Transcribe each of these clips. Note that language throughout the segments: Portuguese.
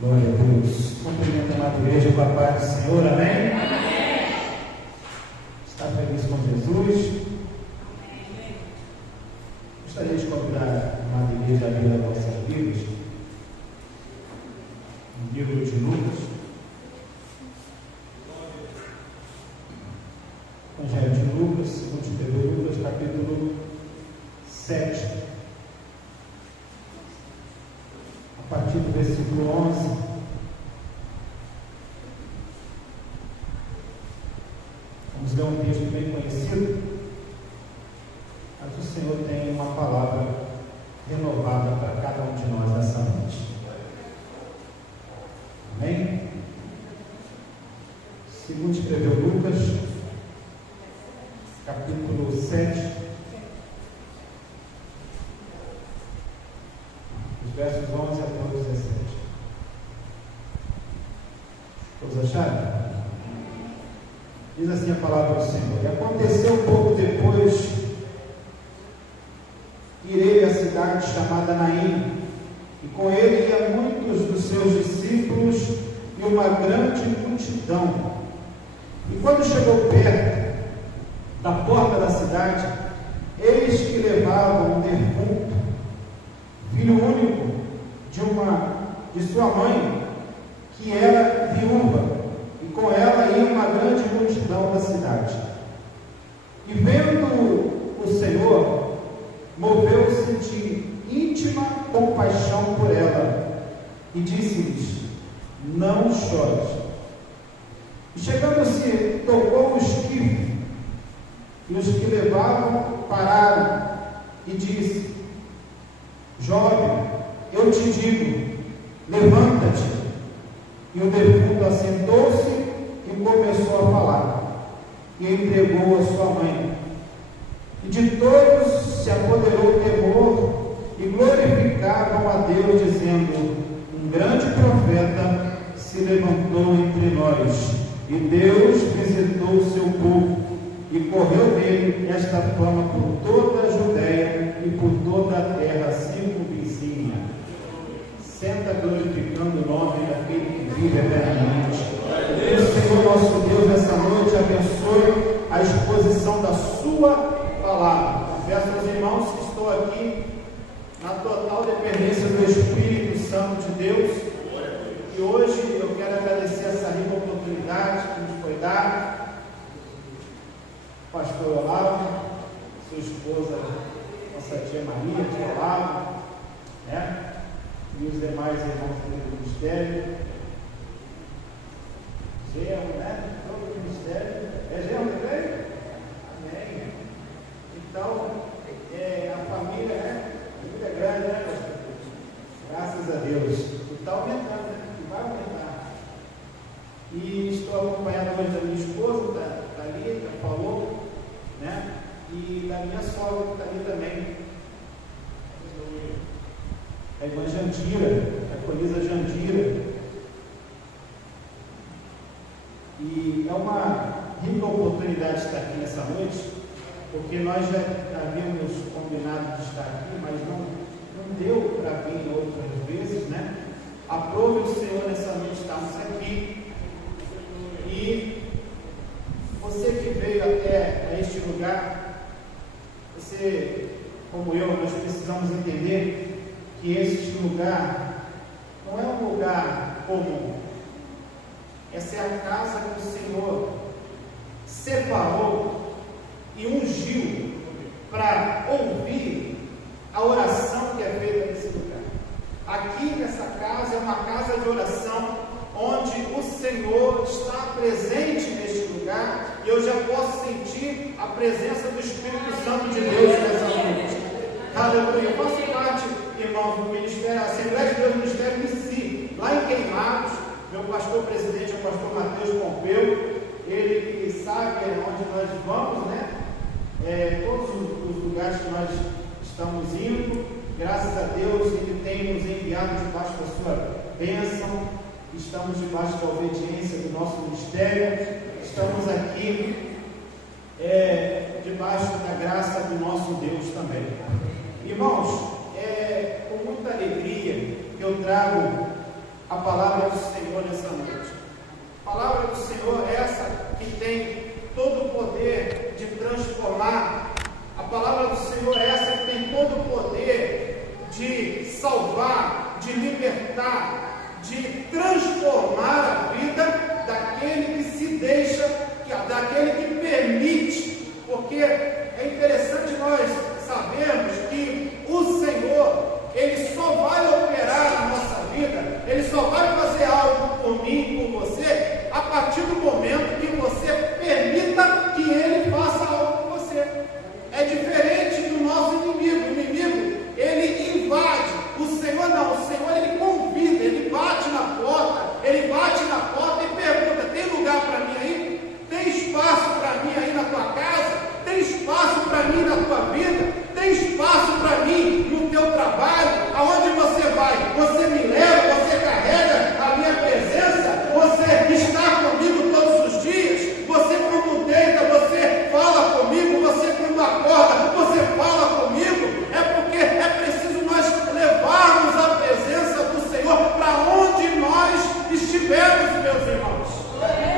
Glória a Deus. Cumprimento a amada igreja com a paz do Senhor, amém? Amém. Está feliz com Jesus? Amém. Gostaria de convidar a amada igreja a abrir as vossas Bíblias no livro de Lucas. Evangelho de Lucas, segundo escreveu Lucas, capítulo 7. A partir do versículo 11, vamos ler um texto bem conhecido, mas o Senhor tem uma palavra renovada para cada um de nós nessa noite. Amém? Segundo escreveu Lucas, capítulo 7, versos 11 até 17. Todos acharam? Diz assim a palavra do Senhor: E aconteceu um pouco depois, irei à cidade chamada Naim, e com ele ia muitos dos seus discípulos e uma grande multidão. E quando chegou perto da porta da cidade, eis que levavam um defunto, filho único de sua mãe, que era viúva, e com ela ia uma grande multidão da cidade. E vendo o Senhor, moveu-se de íntima compaixão por ela, e disse-lhes: Não chores. E chegando-se, tocou o esquife, e os que levavam pararam, e disse: Jovem, eu te digo, levanta-te. E o defunto assentou-se e começou a falar, e entregou a sua mãe. E de todos se apoderou o temor, e glorificavam a Deus, dizendo: Um grande profeta se levantou entre nós, e Deus visitou o seu povo, e correu dele esta fama por toda a Judéia e por toda a terra circunvizinha. Senta glorificando o nome daquele que vive eternamente. O Senhor nosso Deus, nessa noite, abençoe a exposição da sua palavra. Peço aos irmãos que estou aqui na total dependência do Espírito Santo de Deus. E hoje eu quero agradecer essa rica oportunidade que nos foi dada. Pastor Olavo, sua esposa, nossa tia Maria, tia Olavo, né? E os demais irmãos do ministério. Gemo, né? Todo o ministério. É Gemo também? Amém. Então, a família, né? A família é grande, né, pastor? Graças a Deus. E está aumentando, né? E vai aumentar. E estou acompanhando hoje da minha esposa, da Lia, que falou, né? E da minha sogra, que está ali também. A irmã Jandira, a Colisa Jandira. E é uma rica oportunidade de estar aqui nessa noite, porque nós já havíamos combinado de estar aqui, mas não deu para vir outras vezes, né? Aprove o Senhor nessa noite estarmos aqui. E você que veio até a este lugar, você, como eu, nós precisamos entender que este lugar não é um lugar comum. Essa é a casa que o Senhor separou e ungiu para ouvir a oração que é feita nesse lugar. Aqui nessa casa é uma casa de oração, onde o Senhor está presente neste lugar, e eu já posso sentir a presença do Espírito Santo de Deus nessa noite. Aleluia. Eu faço parte, irmãos, do ministério, a Assembleia de Deus, ministério em si, lá em Queimados. Meu pastor presidente é o pastor Mateus Pompeu, ele que sabe onde nós vamos, né? Todos os lugares que nós estamos indo, graças a Deus, ele tem nos enviado debaixo da sua bênção. Estamos debaixo da obediência do nosso ministério, estamos aqui debaixo da graça do nosso Deus também. Irmãos, com muita alegria que eu trago a palavra do Senhor nessa noite. A palavra do Senhor é essa que tem todo o poder de transformar. A palavra do Senhor é essa que tem todo o poder de salvar, de libertar, de transformar a vida daquele que se deixa, daquele que permite. Porque é interessante nós sabermos que o Senhor, Ele só vai operar na nossa vida, Ele só vai fazer algo por mim e por você, a partir do momento que você permita que Ele faça algo por você. É diferente do nosso inimigo. O inimigo, ele invade. O Senhor não. O Senhor, Ele convida, Ele bate na porta e pergunta: tem lugar para mim aí? Tem espaço para mim aí na tua casa? Tem espaço para mim na tua vida? Tem espaço para mim no teu trabalho? Aonde você vai? Você me leva? Você carrega a minha presença? Você está comigo todos os dias? Você quando deita, você fala comigo? Você quando acorda, você fala comigo? É porque é preciso nós levarmos a presença do Senhor para onde nós estivermos, meus irmãos.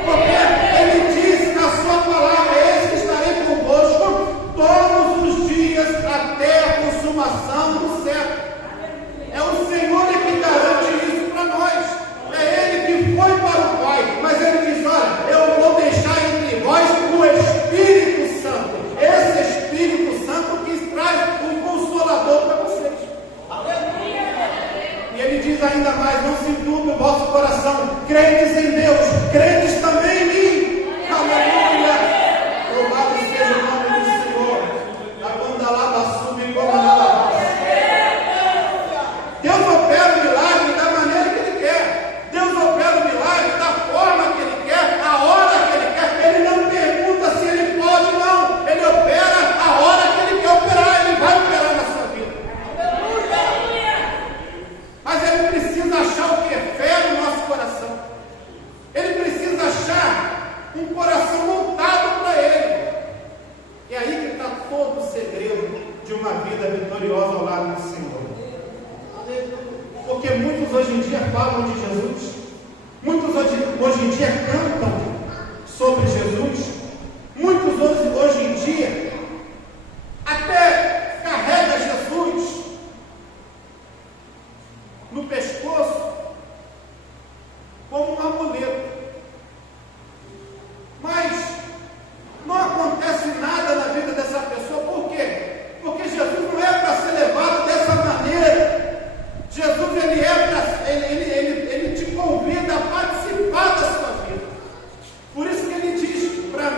Porque Ele disse na sua palavra: eis que estarei convosco todos os dias até a consumação do século. É o Senhor que garante isso para nós. É Ele que foi para o Pai, mas Ele diz: olha, eu vou deixar entre vós o Espírito Santo. Esse Espírito Santo que traz um consolador para vocês. E Ele diz ainda mais: não se turbe o vosso coração, crentes em Deus, crentes também em mim. Aleluia! Louvado seja o nome do Senhor. Deus opera o milagre da maneira que Ele quer. Deus opera o milagre da forma que Ele quer, a hora que Ele quer. Ele não pergunta se Ele pode, não. Ele opera a hora que Ele quer operar. Ele vai operar na sua vida. Mas Ele precisa achar o que? Fé no nosso coração. Ele precisa achar um coração voltado para Ele. É aí que está todo o segredo de uma vida vitoriosa ao lado do Senhor. Porque muitos hoje em dia falam de Jesus, muitos hoje em dia cantam sobre Jesus, muitos hoje em dia até carregam Jesus no pescoço como um amuleto. Mas não acontece nada na vida dessa pessoa. Por quê? Porque Jesus não é para ser levado dessa maneira. Jesus, ele te convida a participar da sua vida. Por isso que Ele diz para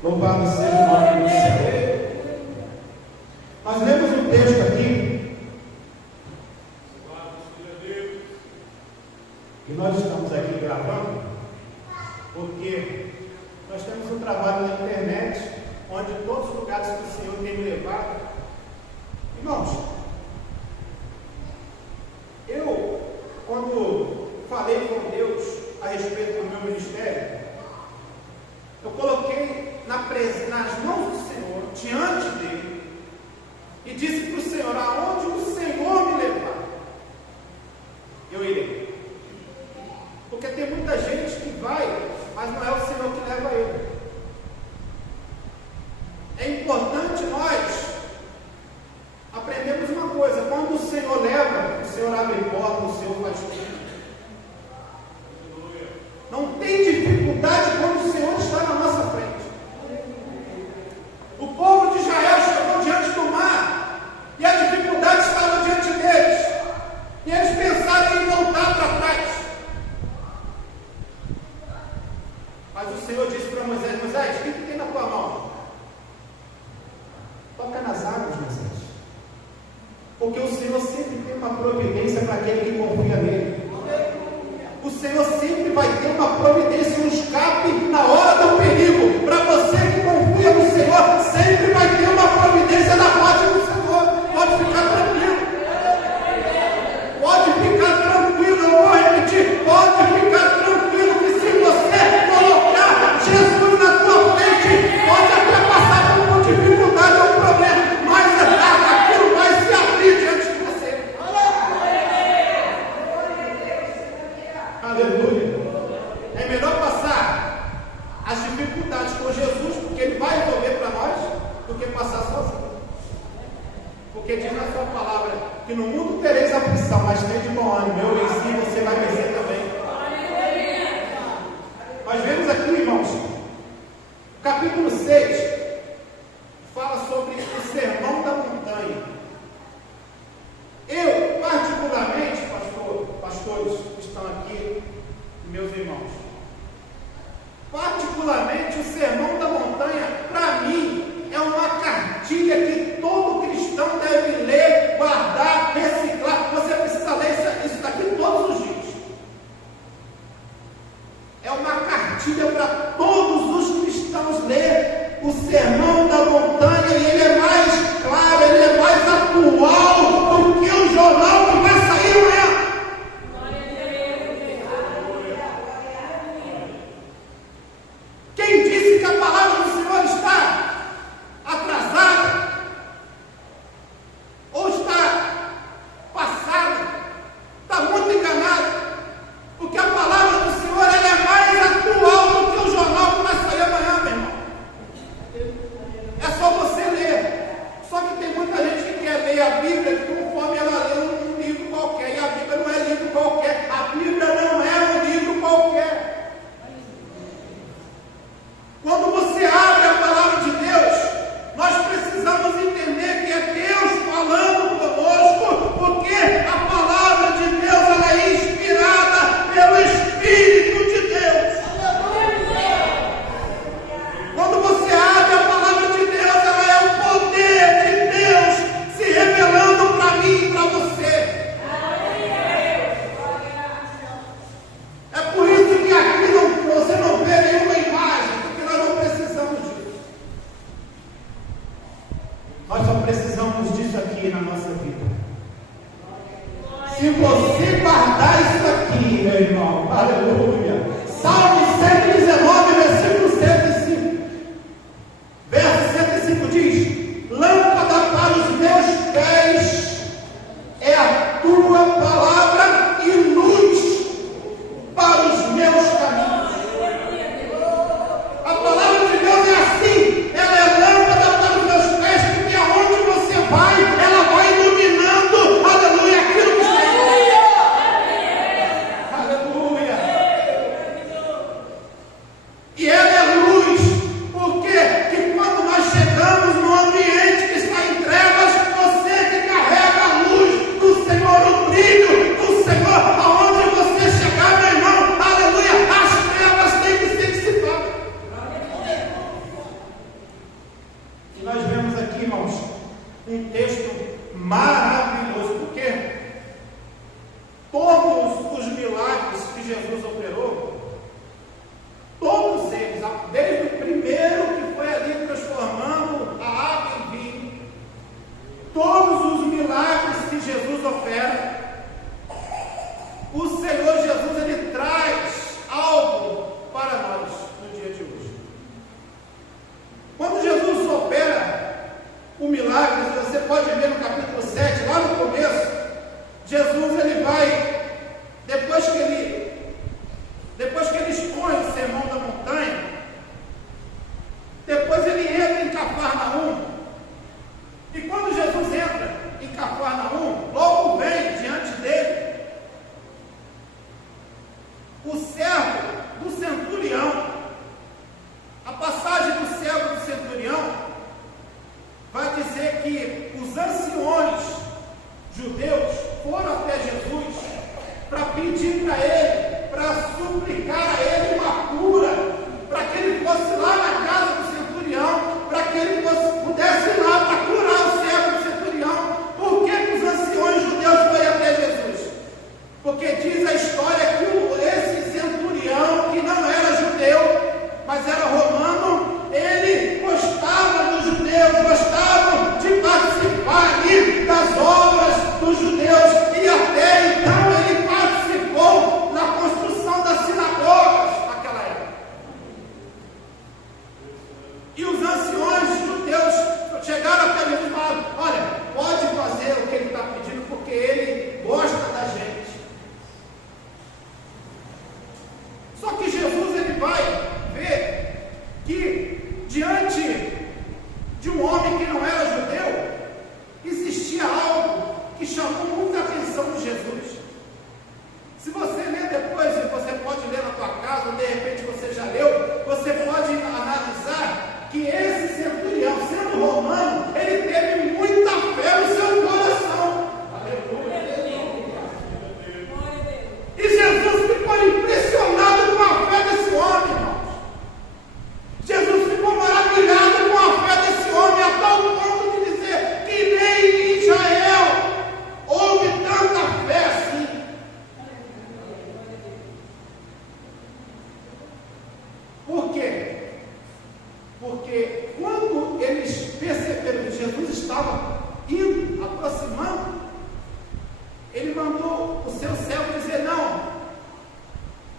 Louvado seja o nome do Senhor. Nós lemos um texto aqui, e nós estamos aqui gravando, porque nós temos um trabalho na internet, onde todos os lugares que o Senhor tem me levado. Irmãos, eu, quando falei com Deus a respeito do meu ministério, eu coloquei nas mãos do Senhor, diante dele, e disse para o Senhor: aonde o Senhor me levar, eu irei. Porque tem muita gente que vai, mas não é o Senhor que leva ele. É importante nós aprendermos uma coisa: quando o Senhor leva, o Senhor abre porta, o Senhor faz tudo. Não tem dificuldade quando o Senhor está na nossa frente. O povo de Israel chegou diante do mar, e a dificuldade estava diante deles, e eles pensaram em voltar para trás. Mas o Senhor disse para Moisés: Moisés, o que tem na tua mão? Toca nas águas, Moisés. Porque o Senhor sempre tem uma providência para aquele que confia nele. O Senhor sempre vai ter uma providência, um escape na hora do perigo. Para você que confia no Senhor, sempre vai ter uma providência da parte do Senhor. Pode ficar tranquilo. Pode ficar tranquilo, eu vou repetir. Pode ficar tranquilo que se você colocar Jesus na tua frente, pode até passar por uma dificuldade ou um problema, mas aquilo vai se abrir diante de você. Aleluia. É melhor passar as dificuldades com Jesus, porque Ele vai resolver para nós, do que passar sozinho. Porque diz na sua palavra que no mundo tereis aflição, mas tem de bom ânimo. Eu venci, você vai vencer também. Nós vemos aqui, irmãos, o capítulo 6 fala sobre o sermão da montanha. Eu, particularmente, pastores que estão aqui, meus irmãos, particularmente o sermão da montanha, para mim, é uma cartilha que todo cristão deve ler, guardar, reciclar. Você precisa ler isso daqui todos os dias. É uma cartilha para todos os cristãos ler o sermão da montanha, e ele é mais claro, ele é mais atual do que o jornal que vai sair amanhã. Quem disse que a palavra do Senhor está atrasada ou está passada, está muito enganado, porque a palavra do Senhor ela é mais atual do que o jornal que vai sair amanhã, meu irmão. É só você ler. Só que tem muita gente que quer ler a Bíblia conforme ela lê um livro qualquer, e a Bíblia não é livro qualquer. A Bíblia não é um livro qualquer. Quando você Porque quando eles perceberam que Jesus estava indo, aproximando, ele mandou o seu servo dizer: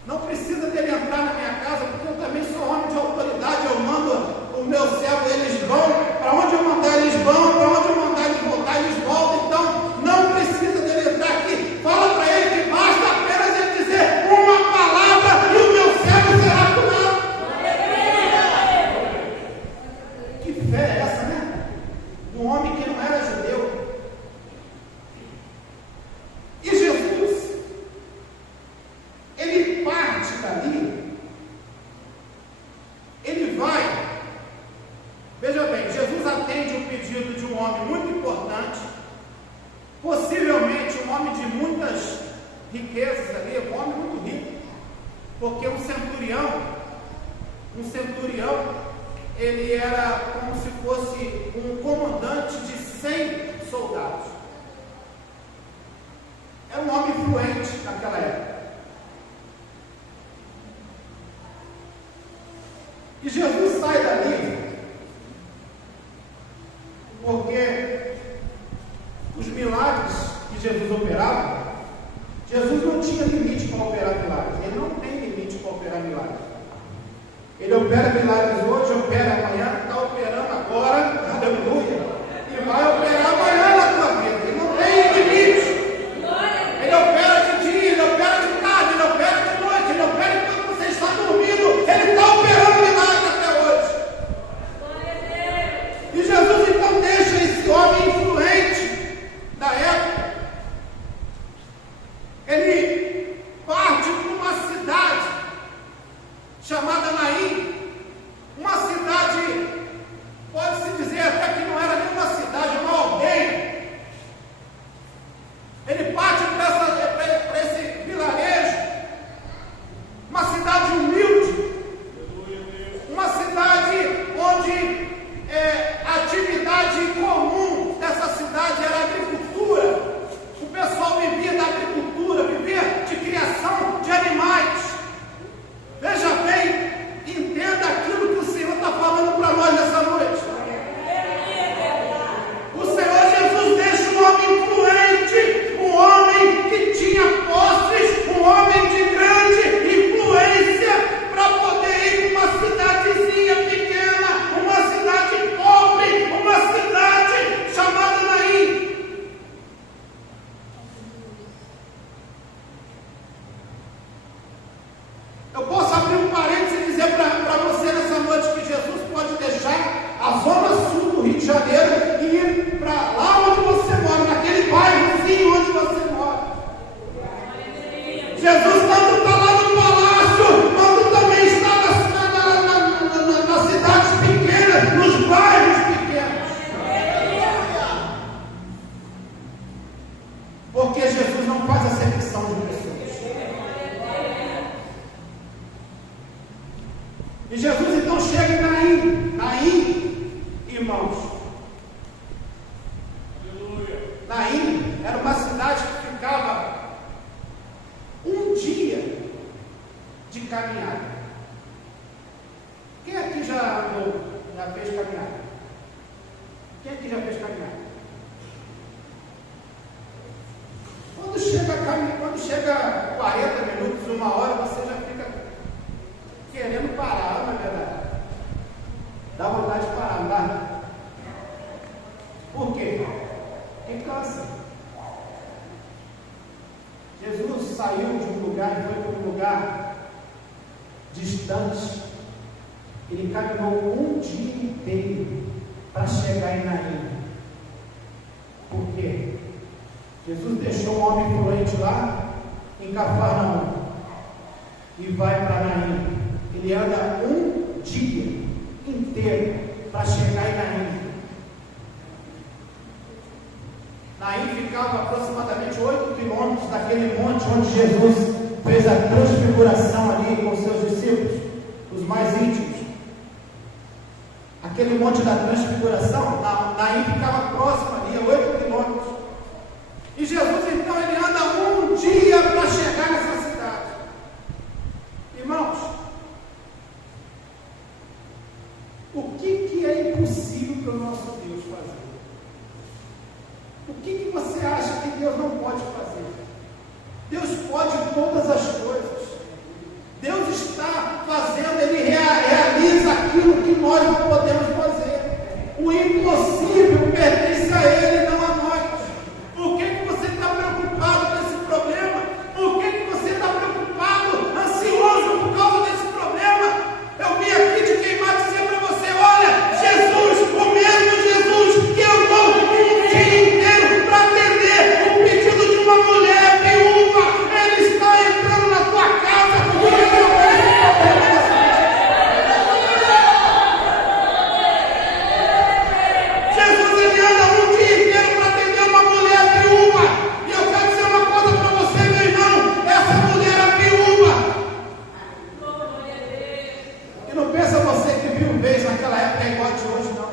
não precisa dele entrar na minha casa, porque eu também sou homem de autoridade, eu mando o meu servo, eles vão, para onde eu mandar eles vão, para onde eu mandar eles voltar, eles voltam, então não precisa dele entrar aqui, fala para ele que basta apenas ele dizer uma palavra e o meu servo será curado. Que fé é essa, né? Um homem que não era judeu. E Jesus, ele parte dali, ele vai, veja bem, Jesus atende o pedido de um homem muito importante, possivelmente um homem de muitas riquezas ali, um homem muito rico, porque um centurião, ele era como se fosse um comandante de 100 soldados, era um homem influente naquela época. E Jesus sai dali, porque os milagres que Jesus operava, Jesus não tinha limite para operar milagres, ele não tem limite para operar milagres. Ele opera milagres hoje, opera amanhã, está operando agora, aleluia, e vai operar amanhã na tua vida, ele não tem limite. Ele opera de dia, ele opera de tarde, ele opera de noite, ele opera enquanto você está dormindo, ele está operando milagre até hoje. E Jesus então deixa esse homem influente da época, ele parte para uma cidade chamada Naim, uma cidade, pode-se dizer até que não era nem uma cidade, uma aldeia. Ele parte para esse vilarejo, uma cidade humilde, uma cidade onde a atividade comum dessa cidade era a agricultura. O pessoal vivia da agricultura, vivia de criação de animais. Veja bem, entenda aquilo que o Senhor está falando para nós nessa noite. O Senhor Jesus deixa um homem influente, um homem que tinha posses, um homem de grande influência, para poder ir para uma cidadezinha pequena, uma cidade pobre, uma cidade chamada Naim. Eu posso abrir um parênteses e dizer para você nessa noite que Jesus pode deixar a zona sul do Rio de Janeiro e ir para lá onde você mora, naquele bairrozinho onde você mora. Jesus tanto está lá no palácio, quanto também está nas cidades pequenas, nos bairros pequenos. Porque Jesus não faz acepção de pessoas. E Jesus então chega em Naim, irmãos. Naim era uma cidade que ficava um dia de caminhada. Quem aqui já fez caminhada? Quem aqui já fez caminhada? Quando chega 40 minutos, uma hora, você já fica querendo parar, não é verdade? Dá vontade de parar, não dá? Por quê? Porque cansa. Jesus saiu de um lugar e foi para um lugar distante. Ele caminhou um dia inteiro para chegar em Naim. Por quê? Jesus deixou um homem influente lá em Cafarnaum e vai para Naim. Ele anda um dia inteiro para chegar em Naim. Naim ficava aproximadamente 8 quilômetros daquele monte onde Jesus fez a transfiguração ali com seus discípulos, os mais íntimos. Aquele monte da transfiguração, Naim ficava próximo ali, a 8 quilômetros. E Jesus então ele anda um dia para chegar nessa cidade. Irmãos, O que é impossível para o nosso Deus fazer? O que você acha que Deus não pode fazer? Deus pode todas as coisas. Deus está fazendo, Ele realiza aquilo que nós não podemos fazer. O impossível pertence a Ele, não a nós. Por que você está preocupado com esse problema? Por que você está preocupado, ansioso por causa desse problema? Eu vim aqui de queimar de ser para você. Olha, Jesus, o mesmo Jesus que eu dou um dia inteiro para atender o pedido de uma mulher viúva, Ele está entrando na tua casa e Ele Jesus, Ele anda um dia inteiro para atender uma mulher viúva. E eu quero dizer uma coisa para você, meu irmão, essa mulher é viúva. E não pensa você que viuvez naquela época é igual a de hoje, não.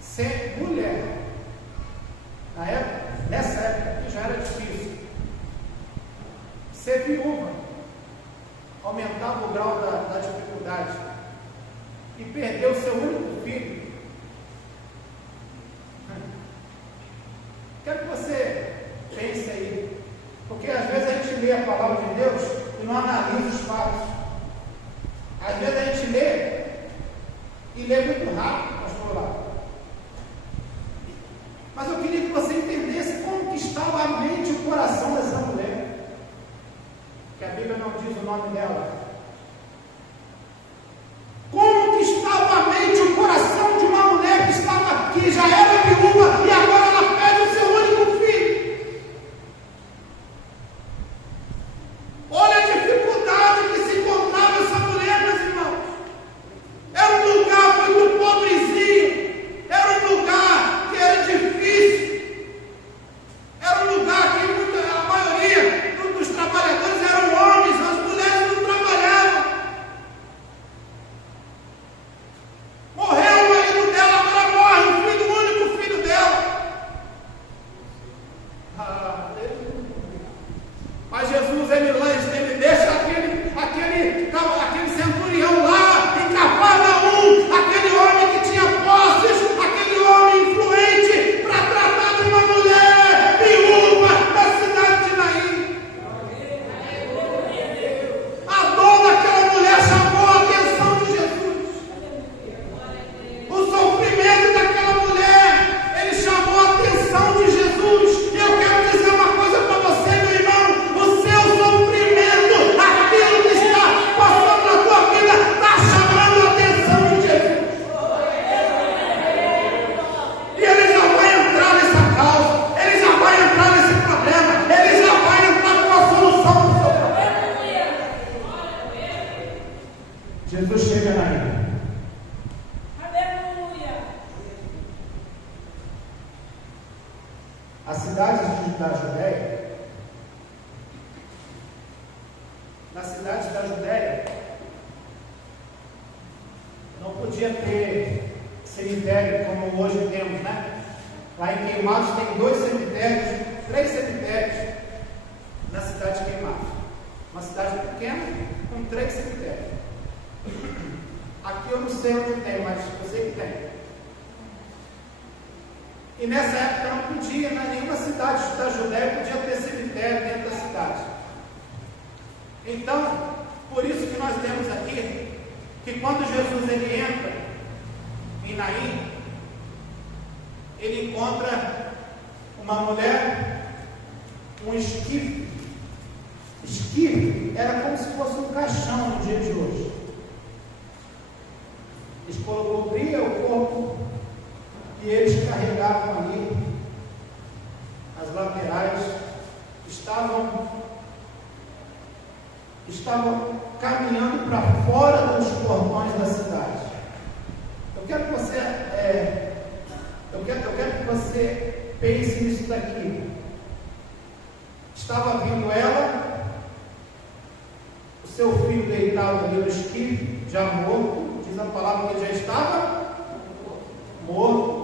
Ser mulher, nessa época que já era difícil, ser viúva aumentava o grau da dificuldade, e perder o seu único filho. Quero que você pense aí, porque às vezes a gente lê a palavra de Deus e não analisa os fatos. Às vezes a gente lê e lê muito rápido, pastor lá. Mas eu queria que você entendesse como que estava a mente e o coração dessa mulher, que a Bíblia não diz o nome dela. Como que estava a mente e o coração de uma mulher que já era viúva e agora ela perde o seu único filho? Olha a dificuldade que se encontrava essa mulher, meus irmãos. Era um lugar muito pobrezinho, era um lugar que era difícil, era um lugar que a maioria dos trabalhadores eram homens, as mulheres não trabalhavam. Morreu o marido dela, agora morre o único filho dela. Mas Jesus, ele deixa aquele centurião lá em Cafarnaum, aquele homem que tinha posses, aquele homem influente, para tratar de uma mulher viúva da cidade de Naim. A dor daquela mulher chamou a atenção de Jesus. O sofrimento daquela mulher, ele chamou a atenção de Jesus. E eu quero dizer uma coisa para você, meu irmão: o seu sofrimento, aquilo que está passando na tua vida, está chamando a atenção de Jesus. E ele já vai entrar nessa causa, ele já vai entrar nesse problema, ele já vai entrar com a solução do seu problema. Jesus chega na ilha. As cidades da Judéia, nas cidades da Judéia, não podia ter cemitério como hoje temos, né? Lá em Queimados tem 2 cemitérios, 3 cemitérios na cidade de Queimados. Uma cidade pequena com 3 cemitérios. Aqui eu não sei onde tem, mas eu sei que tem. E nessa época não podia, nenhuma cidade da Judéia podia ter cemitério dentro da cidade. Então, por isso que nós temos aqui, que quando Jesus ele entra em Naim, ele encontra uma mulher, um esquife. Esquife era como se fosse um caixão no dia de hoje. Eles cobriam o corpo e eles carregavam ali as laterais, estavam caminhando para fora dos portões da cidade. Eu quero que você pense nisso daqui. Estava vindo ela, o seu filho deitado ali no esquife, já morto, diz a palavra que ele já estava morto.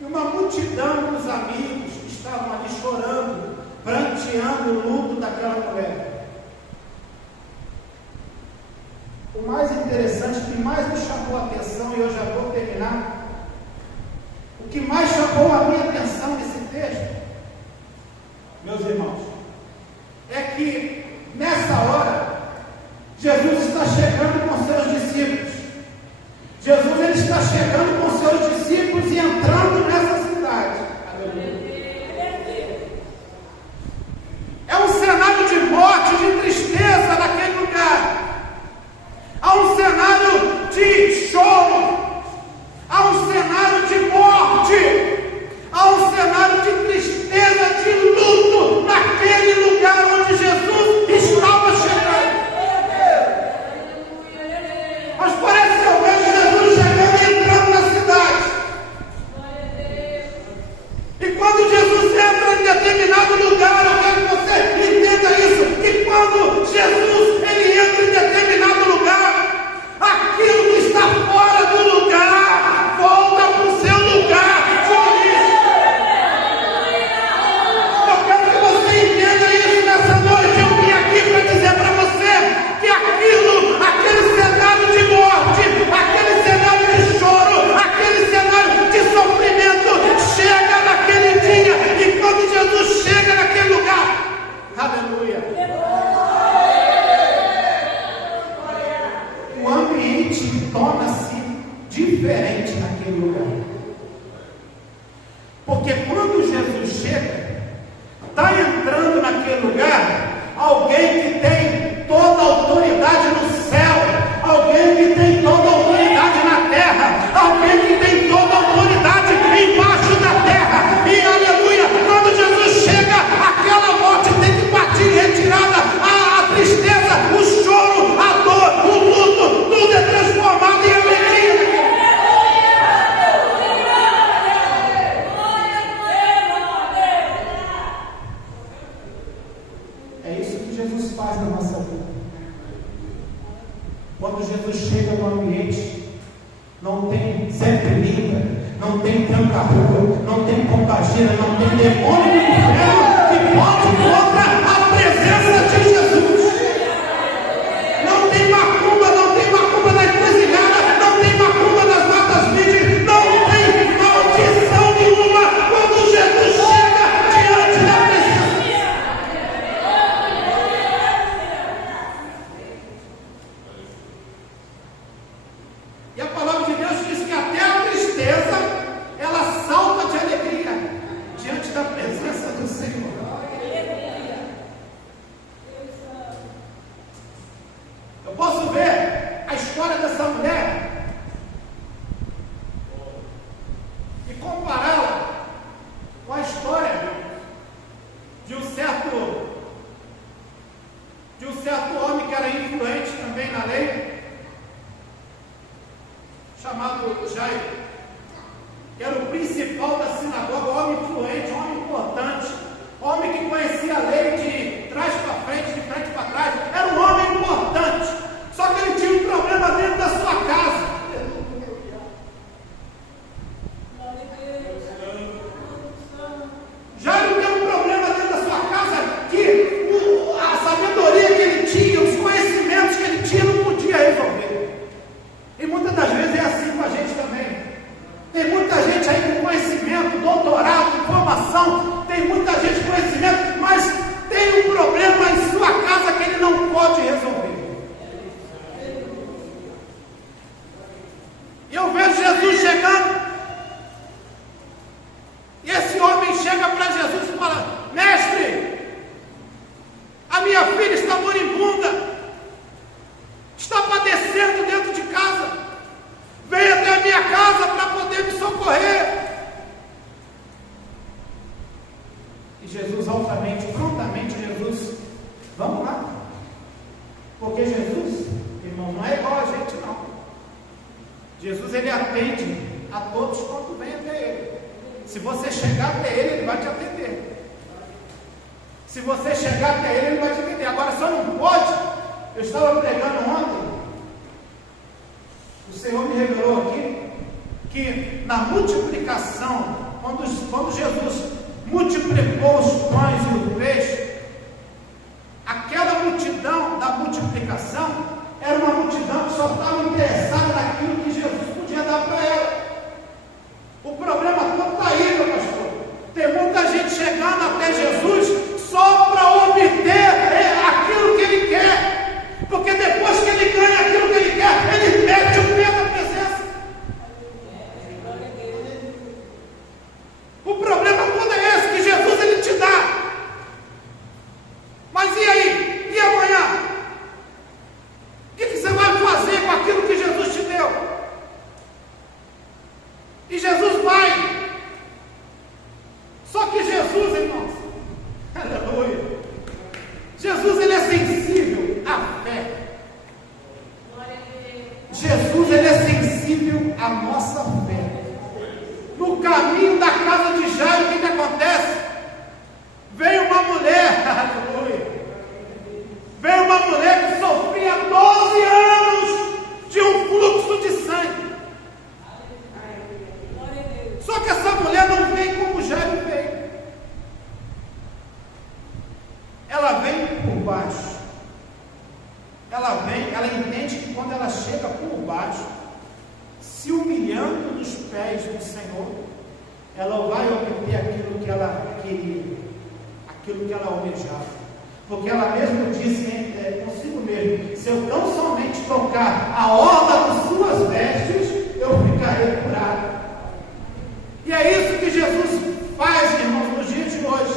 E uma multidão dos amigos que estavam ali chorando, pranteando o luto daquela mulher. chamou a minha atenção nesse texto, meus irmãos, é que nessa hora Jesus está chegando com seus discípulos. Jesus ele está chegando com seus discípulos e entrando nessa cidade. É um cenário de morte, de tristeza naquele lugar. Há um cenário de choro. Há um cenário de morte. Há um cenário de tristeza, de luto naquele lugar onde Jesus estava chegando. Mas parece que eu vejo Jesus chegando e entrando na cidade. E quando Jesus entra em determinado lugar, eu quero que você entenda isso, que quando Jesus ele entra em determinado lugar, aquilo que está fora do lugar volta para o seu lugar de origem. Eu quero que você entenda isso nessa noite. Eu vim aqui para dizer para você que aquele cenário de morte, aquele cenário de choro, aquele cenário de sofrimento chega naquele dia. E quando Jesus chega naquele lugar, aleluia, o ambiente torna-se diferente naquele lugar. Porque quando Jesus chega, está entrando naquele lugar alguém que tem toda a autoridade no céu, alguém que tem toda a autoridade na terra, alguém que tem toda a autoridade embaixo da terra. E aleluia, quando Jesus chega, aquela morte tem que partir retirada, a tristeza, o choro, a dor, o luto, tudo é transformado em alegria. É isso que Jesus faz na nossa vida. Quando Jesus chega no ambiente, não tem Zé Pelinka, não tem tranca-rua, não tem pombagira, não tem demônio do inferno que pode contra a presença de Jesus. Não tem macumba da encruzilhada, não tem macumba das matas virgens, não tem maldição nenhuma quando Jesus chega diante da presença. E a palavra de Deus diz que até a tristeza ela salta de alegria diante da presença do Senhor. Eu posso ver a história dessa mulher e compará-la com a história de um certo homem que era influente também na lei, chamado Jairo, que era o principal da sinagoga, homem influente, homem importante, homem que conhecia a lei de trás para frente, de frente para trás, era um homem importante, só que ele tinha um problema dentro da sua casa. Jairo tem um problema dentro da sua casa que a sabedoria que ele tinha, os conhecimentos que ele tinha, não podia resolver. E muitas das vezes é assim com a gente também. Tem muita gente aí com conhecimento, doutorado, formação, tem muita gente com conhecimento, mas tem um problema em sua casa que ele não pode resolver. E eu vejo Jesus chegando, e esse homem chega para Jesus e fala: mestre, a minha filha está moribunda, está padecendo dentro de casa, venha até a minha casa para poder me socorrer. E Jesus prontamente Jesus, vamos lá, porque Jesus, irmão, não é igual a gente não. Jesus ele atende a todos quando vem até ele. Se você chegar até ele, ele vai te atender. Se você chegar até ele, ele vai te atender. Agora só não pode. Eu estava pregando ontem, o Senhor me revelou aqui que na multiplicação, quando Jesus multiplicou os pães e o peixe, aquela multidão da multiplicação era uma multidão que só estava interessada naquilo que Jesus podia dar para ela. O problema todo está aí, meu a nossa fé. No caminho da casa de Jairo, o que acontece? Veio uma mulher, aleluia, veio uma mulher que sofria 12 anos de um fluxo de sangue. Só que essa mulher não vem como Jairo veio. Ela vem por baixo. Ela entende que quando ela chega por baixo, se humilhando nos pés do Senhor, ela vai obter aquilo que ela queria, aquilo que ela almejava. Porque ela mesma disse consigo mesmo: se eu tão somente tocar a orla de suas vestes, eu ficarei curada. E é isso que Jesus faz, irmãos, nos dias de hoje.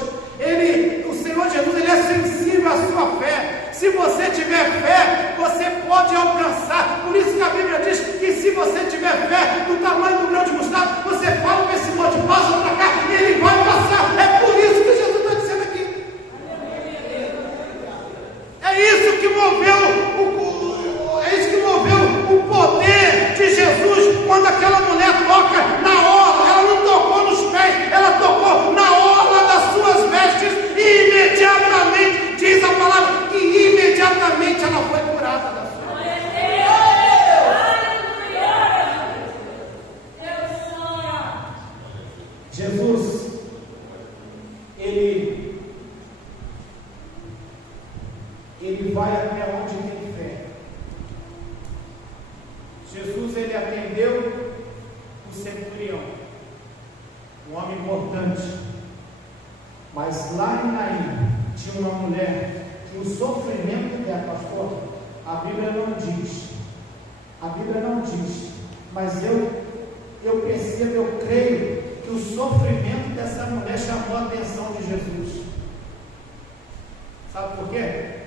O Senhor Jesus, Ele é sensível à sua fé. Se você tiver fé, você pode alcançar. Por isso que a Bíblia diz que se você tiver fé do tamanho do grão de mostarda, você fala para esse monte, passa para cá, e ele vai passar. É por isso que Jesus está dizendo aqui. É isso que moveu o poder de Jesus quando aquela mulher toca na orla. Ela não tocou nos pés, ela tocou na orla das suas vestes e imediatamente, diz a palavra, que imediatamente ela foi curada da sua doença. Jesus, ele vai até onde tem fé. Jesus, ele atendeu o centurião, um homem importante, mas lá em Naim tinha uma mulher que o sofrimento dela, pastor, a Bíblia não diz, mas eu percebo, eu creio que o sofrimento dessa mulher chamou a atenção de Jesus. Sabe por quê?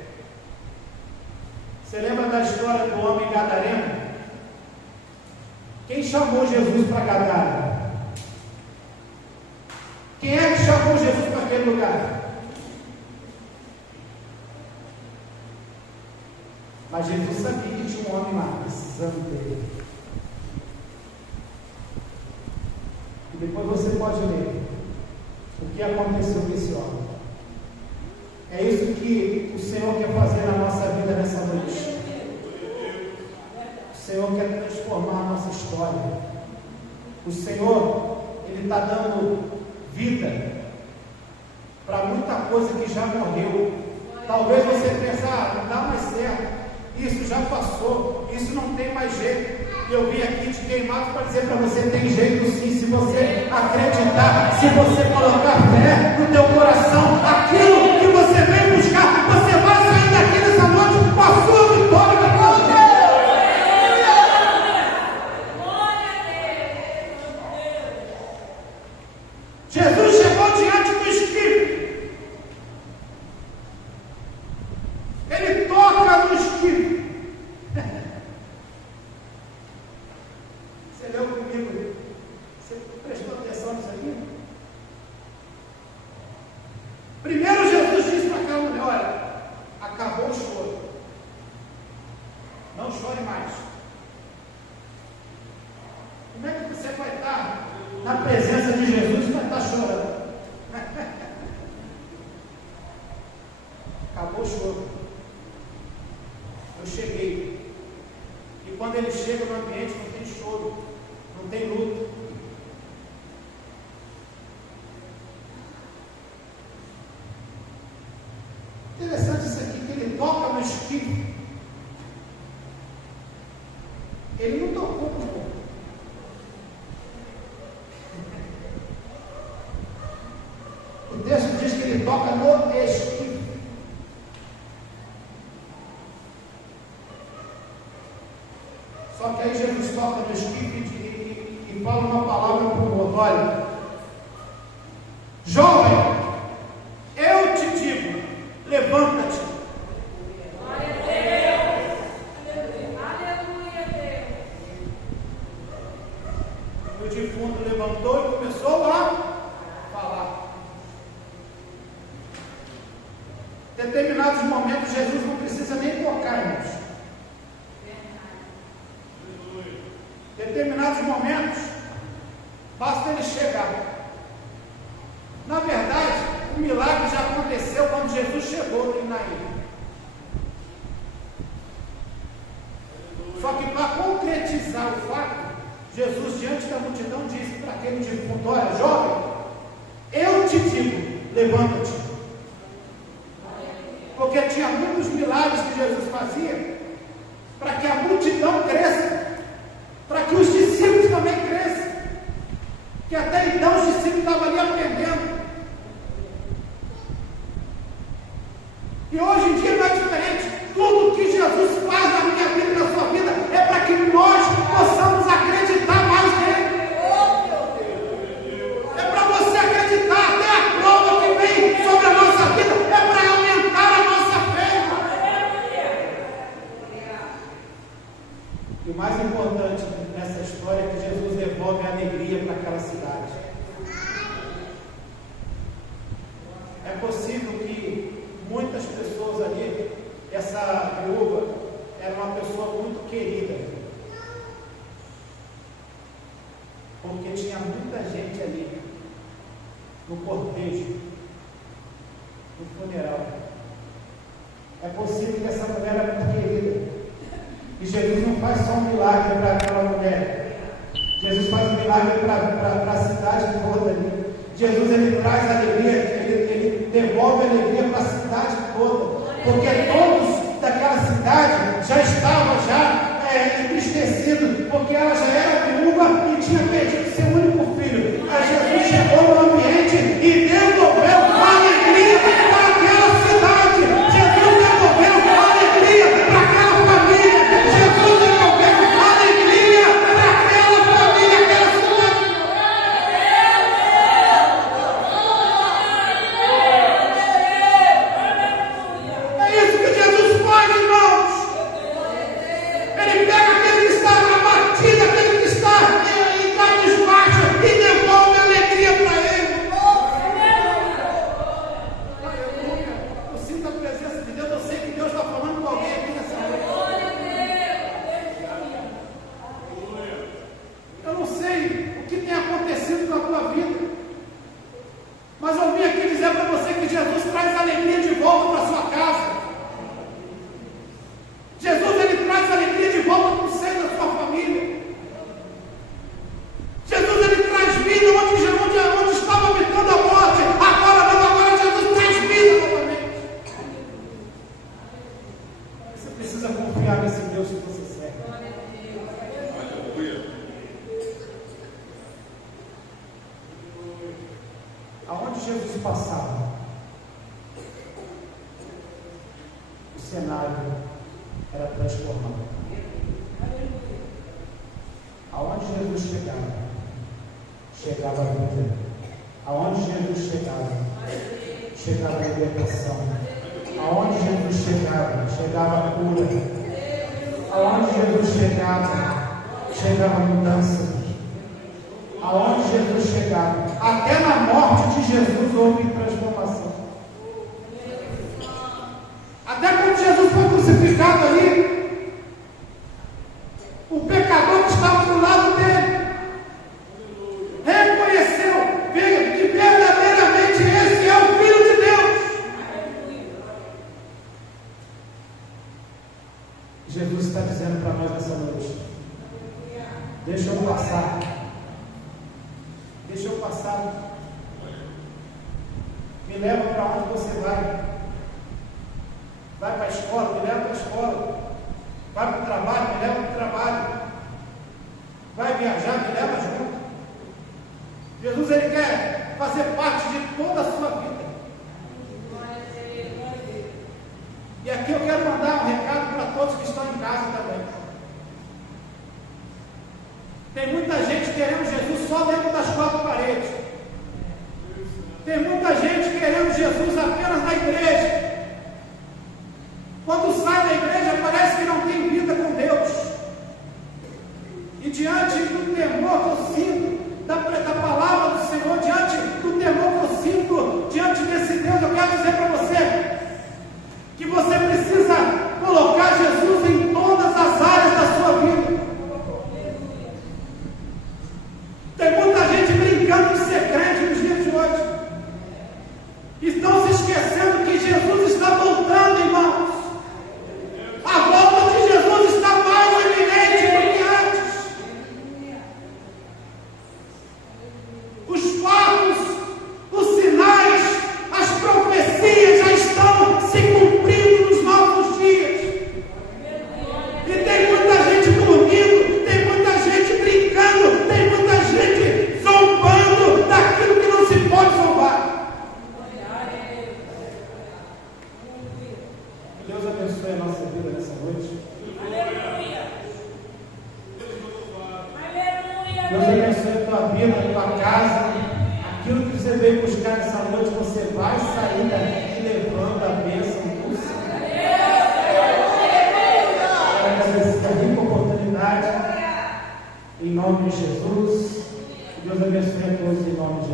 Você lembra da história do homem gadareno? Quem chamou Jesus para Gadara? Quem é que chamou Jesus para aquele lugar? Mas Jesus sabia que tinha um homem lá precisando dele. E depois você pode ler o que aconteceu com esse homem. É isso que o Senhor quer fazer na nossa vida nessa noite. O Senhor quer transformar a nossa história. O Senhor, Ele está dando vida para muita coisa que já morreu. Talvez você pense, não dá mais certo, isso já passou, isso não tem mais jeito. Eu vim aqui te queimar para dizer para você: tem jeito sim, se você acreditar, se você colocar fé no teu coração, aquilo que você vem buscar, você vai sair daqui nessa noite com a sua vitória. Jesus chegou diante do esquife. Ele toca no esquife. Você leu comigo? Você prestou atenção nisso aqui? Primeiro Jesus disse para aquela mulher: olha, acabou o choro. Não chore mais. Como é que você vai estar na presença de Jesus e vai estar chorando? Acabou o choro. Eu cheguei. E quando ele chega no ambiente, não tem choro, não tem luto. Interessante isso aqui, que ele toca no esquife. Ele não tocou no corpo. O texto diz que ele toca no esquife. Só que aí Jesus toca no esquife e fala uma palavra para o mundo: olha, jovem, eu te digo, levanta-te. Glória a Deus. Aleluia, Deus. O defunto levantou e começou a falar. Em determinados momentos, Jesus não precisa nem tocar, irmãos. Em determinados momentos, basta ele chegar. Na verdade, o milagre já aconteceu quando Jesus chegou em Naim. Só que para concretizar o fato, Jesus, diante da multidão, disse para aquele defunto: olha, jovem, eu te digo, levanta-te. Porque tinha muitos milagres que Jesus fazia para que a multidão cresça, para que os discípulos também cresçam, que até então os discípulos estavam ali aprendendo. E hoje em dia não é diferente. Tudo que Jesus faz na minha vida e na sua vida é para que nós possamos acreditar mais nele. É para você acreditar. Até a prova que vem sobre a nossa vida é para aumentar a nossa fé. E o mais importante nessa história é que Jesus devolve a alegria para aquela cidade. É possível que muitas pessoas ali, essa viúva era uma pessoa muito querida, porque tinha muita gente ali no cortejo, no funeral. É possível que essa mulher era muito querida, e Jesus não faz só um milagre para aquela mulher, Jesus faz um milagre para a cidade toda ali. Jesus, ele traz alegria, ele devolve a alegria para a cidade toda, porque todos daquela cidade já estavam entristecidos, porque ela já era viúva e tinha perdido seu único filho. Aí Jesus chegou no ambiente e devolveu a alegria para aquela cidade. Jesus devolveu a alegria para aquela família. Jesus devolveu a alegria para aquela família, aquela cidade. É isso que Jesus faz, irmãos. Ele pega aquele que está abatido, aquele que está em carne baixa, e devolve a alegria para ele. Aleluia. Eu sinto a presença de Deus. Eu sei que Deus está falando com alguém aqui nessa noite. Eu não sei o que tem acontecido na tua vida, mas eu vim aqui dizer para você que Jesus traz alegria de volta para a sua casa. Jesus, ele traz alegria de volta para o seio da sua família. Jesus, ele traz vida onde estava habitando a morte. Agora Jesus traz vida novamente. Você precisa confiar nesse Deus que você serve. Aonde Jesus passava, o cenário era transformado. Aonde Jesus chegava a vida. Aonde Jesus chegava a libertação. Aonde Jesus chegava a cura. Aonde Jesus chegava a mudança. Aonde Jesus chegava, até na morte de Jesus houve transformação. Até quando Jesus foi crucificado ali, o pecador que estava do lado dele reconheceu que verdadeiramente esse é o Filho de Deus. Jesus está dizendo para nós nessa noite: deixa eu passar. Deixa eu passar. Me leva para onde você vai. Vai para a escola, me leva para a escola. Vai para o trabalho, me leva para o trabalho. Vai viajar, me leva junto. Jesus, ele quer fazer parte de toda a sua vida. E aqui eu quero mandar um recado para todos que estão em casa também. Tem muita gente querendo Jesus só dentro das quatro paredes. Tem muita gente querendo Jesus apenas na igreja. Quando sai da igreja parece que não tem vida com Deus. E diante do temor que eu sinto da palavra do Senhor, diante do temor que eu sinto diante desse Deus, eu quero dizer para você que você precisa colocar Jesus em todas as áreas da sua vida. abençoe a nossa vida nessa noite. Aleluia. Deus abençoe a tua vida, a tua casa. Aquilo que você veio buscar nessa noite, você vai sair daqui levando a bênção do Senhor. Quero agradecer a rica oportunidade. Em nome de Jesus. Deus abençoe a todos em nome de Jesus.